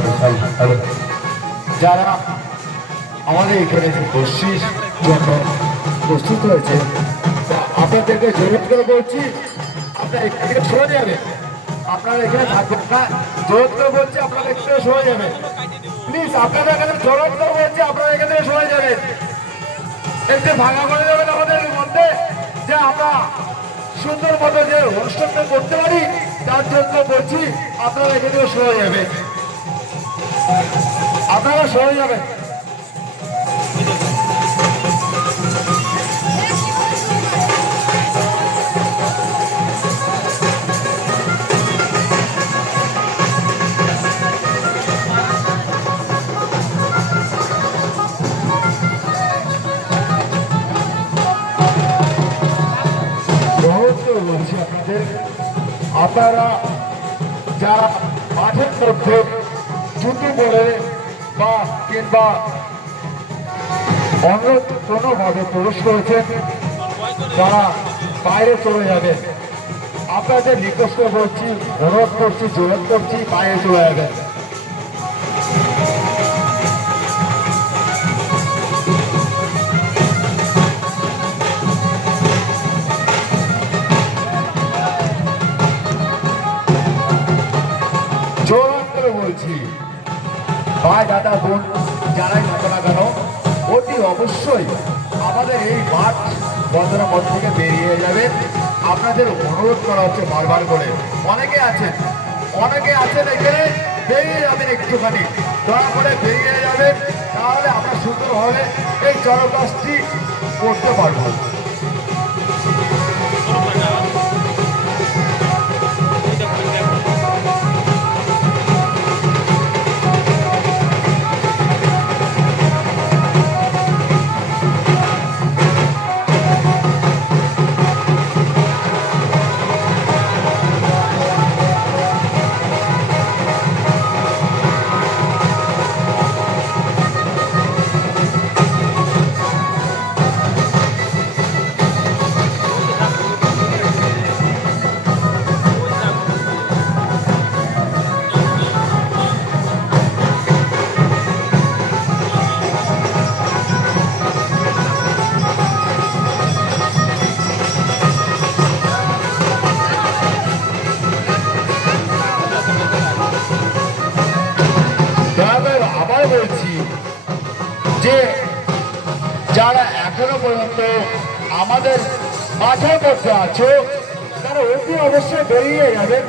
বিশাল ভালো যারা আমাদের এখানে বসির জন্য প্রস্তুত হয়েছে আপনাদেরকে জরুরত করে বলছি আপনারা এখানে সরে যাবেন আপনারা এখানে থাকবেন না জরুরত করে বলছি আপনারা একটু সরে যাবেন প্লিজ আপনারা এখানে জরুরত করে বলছি আপনারা এখানে সরে যাবেন একটু ভাঙা করে যাবেন আমাদের মধ্যে যে আমরা সুন্দর মতো যে অনুষ্ঠানটা করতে পারি তার জন্য বলছি আপনারা এখানে সরে যাবেন আপনারা সরে যাবেন বলছি আপনাদের আপনারা যারা মাঠের মধ্যে জুতো বলে বা কিংবা অন্য কোনোভাবে প্রবেশ করেছেন তারা বাইরে চলে যাবে আপনাদের রিকোয়েস্ট করছি অনুরোধ করছি জোর করছি বাইরে চলে যাবেন বলছি ভাই দাদা বোন যারাই থাকো না কেন অতি অবশ্যই আমাদের এই মাঠ বন্দরের মধ্যে থেকে বেরিয়ে যাবেন আপনাদের অনুরোধ করা হচ্ছে বারবার করে অনেকে আছেন এখানে বেরিয়ে যাবেন একটুখানি দয়া করে বেরিয়ে যাবেন তাহলে আমরা সুন্দরভাবে এই জলকাজটি করতে পারবো আবার বলছি যে যারা এখনো পর্যন্ত আমাদের মাঠের মধ্যে আছো তারা অতি অবশ্যই বেরিয়ে যাবেন